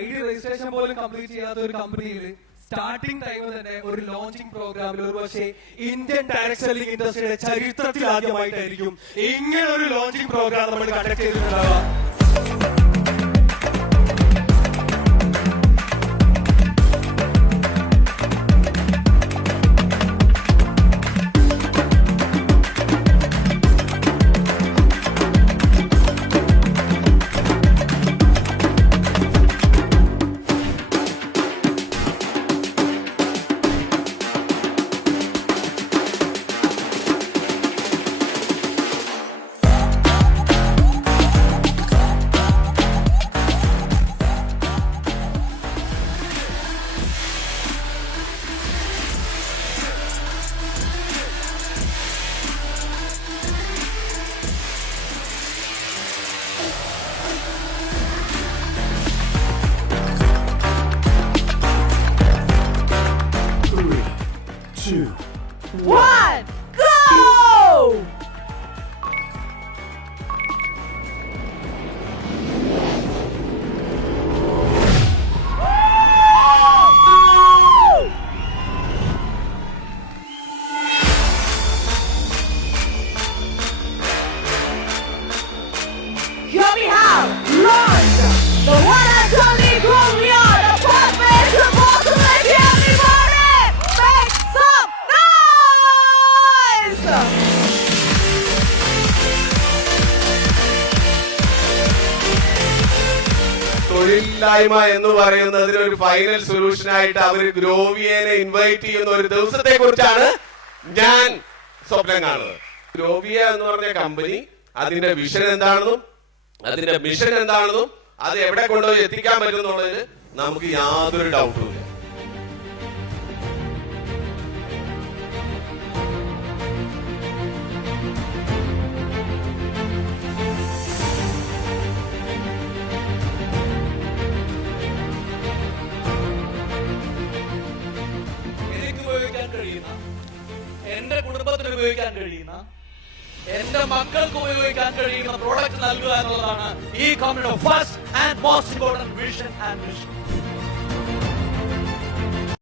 ID registration പോലും complete ചെയ്യാത്ത ഒരു കമ്പനിയിൽ സ്റ്റാർട്ടിംഗ് ടൈം തന്നെ ഒരു ലോഞ്ചിങ് പ്രോഗ്രാമിൽ ഒരു പക്ഷേ ഇന്ത്യൻ ഡയറക്ട് സെല്ലിംഗ് ഇൻഡസ്ട്രിയുടെ ചരിത്രത്തിൽ ആദ്യമായിട്ടായിരിക്കും ഇങ്ങനെ ഒരു ലോഞ്ചിങ് പ്രോഗ്രാം നമ്മൾ conduct ചെയ്തിട്ടുണ്ടാവുക. One, go! Here we have launch the one and only Gloria, the perfect supposed to make everybody make some noise! തൊഴിലില്ലായ്മ എന്ന് പറയുന്നതിന് ഒരു ഫൈനൽ സൊല്യൂഷൻ ആയിട്ട് അവർ ഗ്രോവിയനെ ഇൻവൈറ്റ് ചെയ്യുന്ന ഒരു ദിവസത്തെ കുറിച്ചാണ് ഞാൻ സ്വപ്നം കാണുന്നത്. ഗ്രോവിയ എന്ന് പറഞ്ഞ കമ്പനി അതിന്റെ വിഷൻ എന്താണെന്നും അതിന്റെ മിഷൻ എന്താണെന്നും അത് എവിടെ കൊണ്ടുപോയി എത്തിക്കാൻ പറ്റും എന്നുള്ളതിൽ നമുക്ക് യാതൊരു ഡൗട്ടും ഇല്ല. എനിക്ക് ഉപയോഗിക്കാൻ കഴിയുന്ന, എന്റെ കുടുംബത്തിന് ഉപയോഗിക്കാൻ കഴിയുന്ന, എന്റെ മക്കൾക്ക് ഉപയോഗിക്കാൻ കഴിയുന്ന പ്രോഡക്റ്റ് നൽകുക എന്നുള്ളതാണ് ഈ കമ്പനിയുടെ first and most important vision and mission.